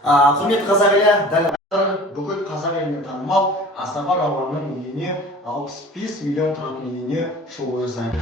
Құрметті қазақ елі, дәл қазір бүкіл қазақ еліне танымал Астана Рауанның үйіне 65 миллион тұратын үйіне шоу жасайды.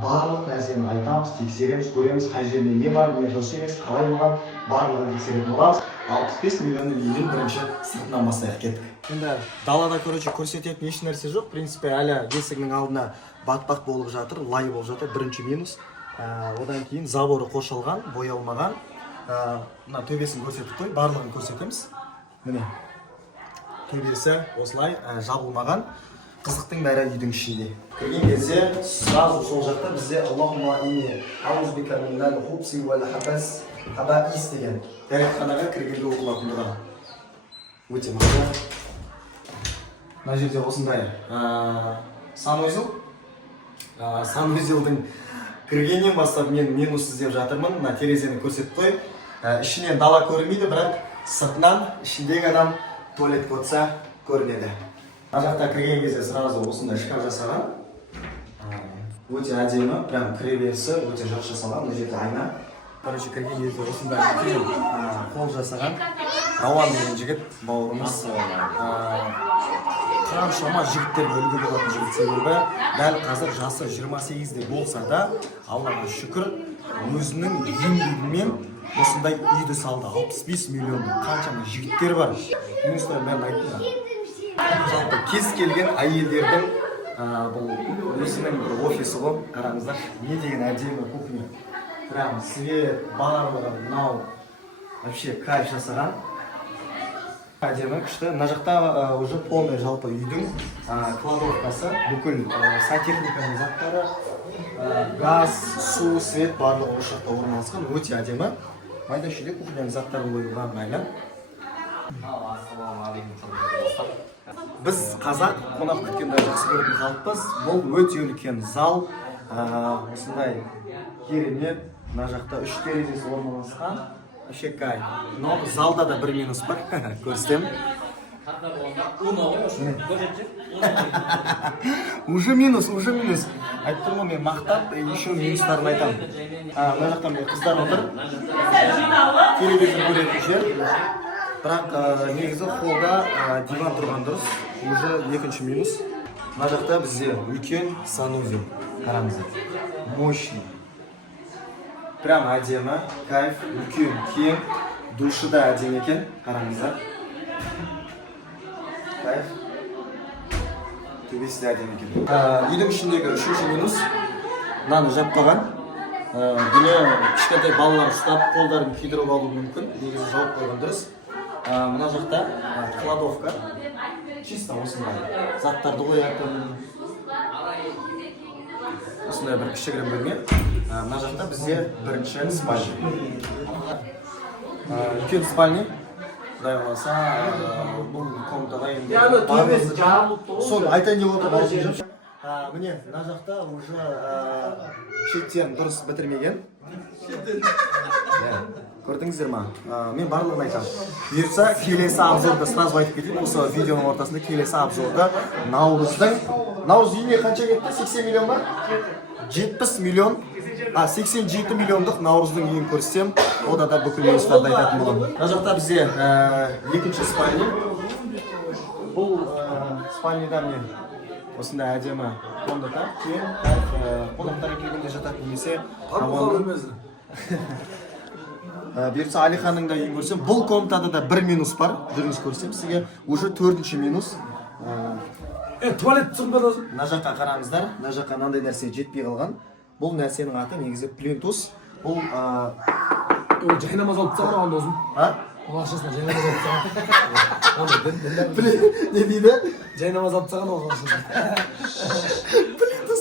Барлық нәрсені айтамыз, тексереміз, көреміз, қай жерде не бар, не дұрыс емес, қалай болған, барлығын тексеретін боламыз. 65 миллионның үйінің бірінші сыртынан бастайық кеттік. Енді далада көрсететін еш нәрсе жоқ. В принципе, әлі есігінің алдына батпақ болып жатыр, лай болып жатыр, бірінші минус. Одан кейін заборы қоршалған, боялмаған. Мына төбесін көрсетіп қой, барлығын көрсетеміз. Міне, төбесі осылай жабылмаған. Қызықтың бәрі үйдің ішінде. Кірген кезде сразу сол жақта бізде Аллахума инни аузубика минал хубси вал хабаис деген дәретханаға кіргенде оқылатындығы. Өте маңызды. Мына жерде осындай санузел. Санузелдің кіргеннен бастап мен минус іздеп жатырмын. Мына терезені көрсетіп қойып. Ішінен дала көрінбейді, бірақ сыртынан ішіндегі адам туалет көрсе көрінеді. Мына жақта кірген кезде сразу осындай шкаф жасаған. Өте әдемі, прям кіреберісі өте жақсы жасалған. Мына жерде айна. Короче, кірген кезде осындай қол жасаған. Рауан деген жігіт бауырымыз. Қаншама жігіттер үлгі болатын жігіт себебі дәл қазір жасы 28-де болса да, Аллаға шүкір, өзінің еңбегімен осындай үйді салды. 65 миллион қаншама жігіттер бар. Минустар бәрін айтты. Жалпы кез келген әйелдердің бұл өзінің бір офисі ғой, қараңыздар, не деген әдемі кухня. Прям свет, барлығы, мынау вообще кайф жасаған. Әдемі күшті. Мына жақта уже полный жалпы үйдің кладовкасы, бүкіл сантехниканың заттары, газ, су, свет барлығы осы жақта орналасқан. Өте әдемі. Майда шүйде кухняның заттары қойылған мәлім. Біз қазақ қонақ күткенде жақсы көретін халықпыз. Бұл өте үлкен зал, осындай керемет. Мына жақта 3 терезесі орналасқан. Вообще кайф. Но залда да бір минус бар. Көрсетем. Уже минус. Айттым ғой мен мақтап, еще минустарын айтамын. Мына жақта мен қыздар отыр. Телевизор көретін жер. Бірақ негізі холда диван тұрған дұрыс. Уже екінші минус. Мына жақта бізде үлкен санузел. Қараңыздар. Мощный. Прям әдемі, кайф, үлкен, кең. Душы да әдемі екен. Қараңыздар. Кайф. Төбесі де әдемі екен. Үйдің ішіндегі үшінші минус. Мынаны жап қойған. Бұны кішкентай балалар ұстап, қолдарын күйдіріп алу мүмкін. Негізі жауып қойған дұрыс. Мына жақта кладовка. Чисто осындай заттарды қоятын. Осындай бір кішігірім бөлме. Мына жақта бізде бірінші спальня. Үлкен спальня. Құдай қаласа, бұл комнатада енді соны айтайын деп отырмын. Міне, мына жақта уже шеттен дұрыс бітірмеген. Көрдіңіздер ма? Мен барлығын айтамын. Бұйыртса, келесі обзорда сразу айтып кетейін. Осы видеоның ортасында келесі обзорда Наурыз үйіне қанша кетті? 80 миллион ба? 70 миллион. 87 миллиондық Наурыздың үйін көрсем, ода да бүкіл минустарды айтатын боламын. Мына жақта бізде екінші спальня. Бұл спальняда мен осындай әдемі комната. Қонақтарға келгенде жататын немесе Бұйыртса Алиханның да үйін көрсем, бұл комнатада да бір минус бар. Жүріңіз көрсем сізге. Уже төртінші минус. Туалет тұңбады. Мына жаққа қараңыздар. Мына жаққа мынандай нәрсе жетпей қалған. Бұл нәрсенің аты негізі плинтус. Бұл жайнамаз алып тастаған оған досым. Ол ақшасына жай намаз Не дейді? жай намаз алып тастаған ол ақшасын.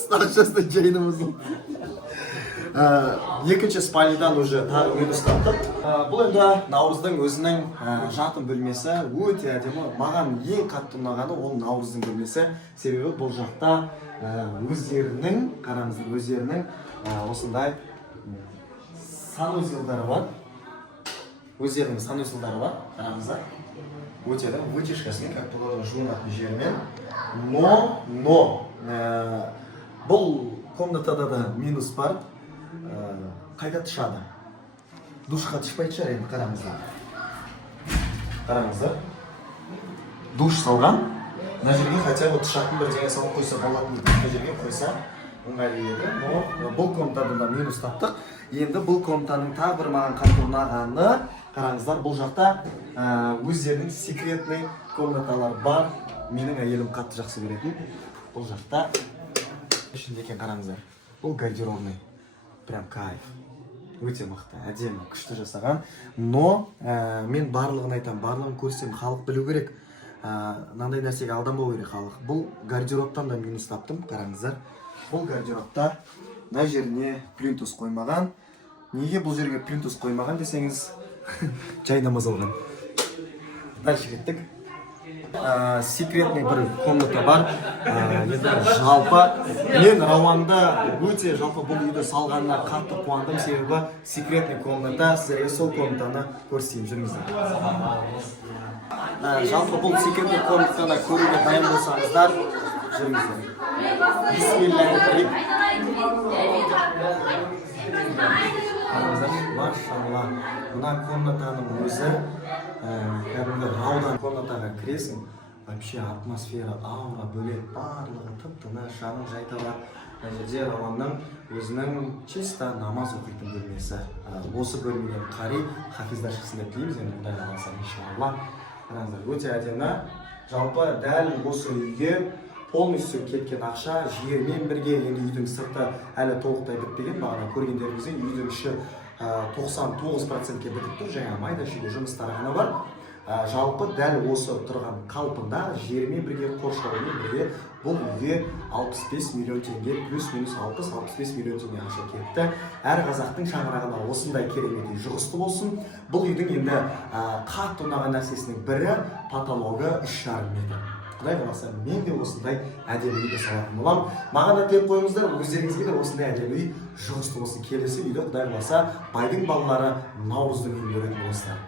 Ақшасына жай намаз екінші спальныйдан уже тағы минус таптық. Бұл енді Наурыздың өзінің жатын бөлмесі өте әдемі. Маған ең қатты ұнағаны ол Наурыздың бөлмесі. Себебі бұл жақта өздерінің, қараңыздар, өздерінің осындай санузелдары бар. Өздерінің санузелдары бар, қараңыздар. Өте әдемі, вытяжкасымен, как положено, жуынатын жермен. Но бұл комнатада да минус бар. Қайда тышады? Душқа тышпайды шығар енді, қараңыздар. Душ салған. Мына жерге хотя бы тышатын бір деген салып қойса болатын еді. Мына жерге қойса ыңғайлы еді. Но бұл комнатада да минус таптық. Енді бұл комнатаның тағы бір маған қатты ұнағаны, қараңыздар, бұл жақта өздерінің секретный комнаталар бар. Менің әйелім қатты жақсы көретін. Бұл жақта ішінде екен, қараңыздар. Бұл гардеробный. Прям кайф. Өте мықты, әдемі, күшті жасаған. Но мен барлығын айтам, барлығын көрсем, халық білу керек. Мынандай нәрсеге алданбау керек халық. Бұл гардеробтан да минус таптым, қараңыздар. Бұл гардеробта мына жеріне плинтус қоймаған. Неге бұл жерге плинтус қоймаған десеңіз, жай намаз алған. Дальше кеттік. Секретный бір комната бар. Енді жалпы мен Рауанда өте жалпы бұл үйді салғанына қатты қуандым, себебі секретный комната, сіздерге сол комнатаны көрсетейін, жүріңіздер. Жалпы бұл секретный комнатаны көруге дайын болсаңыздар, жүріңіздер. Бисмиллахиррахманиррахим. Машалла. Мына комнатаның өзі кәдімгі Раудан комнатаға кіресің, вообще атмосфера, аура бөлек, барлығы тып-тыныш, шағын жайта бар. Мына жерде Рауанның өзінің чисто намаз оқитын бөлмесі. Осы бөлмеден қари хафиздар шықсын деп тілейміз, енді Құдай қаласа, иншалла. Қараңыздар, өте әдемі. Жалпы дәл осы үйге полностью кеткен ақша жермен бірге, енді үйдің сырты әлі толықтай бітпеген, бағана көргендеріңізде үйдің іші 99%-ке бітіп тұр, жаңа майда шүйде жұмыстары ғана бар. Жалпы дәл осы тұрған қалпында жермен бірге, қоршаумен бірге бұл үйге 65 миллион теңге, плюс-минус 60-65 миллион теңге ақша кетті. Әр қазақтың шаңырағына осындай керемет үй жұғысты болсын. Бұл үйдің енді қатты ұнаған нәрсесінің бірі потологы 3,5 метр. Құдай қаласа, мен де осындай әдемі үйді салатын боламын. Маған да тілеп қойыңыздар, өздеріңізге де осындай әдемі үй жұғысты болсын. Келесі үйді Құдай қаласа байдың балалары Наурыздың үйін көретін болыңыздар.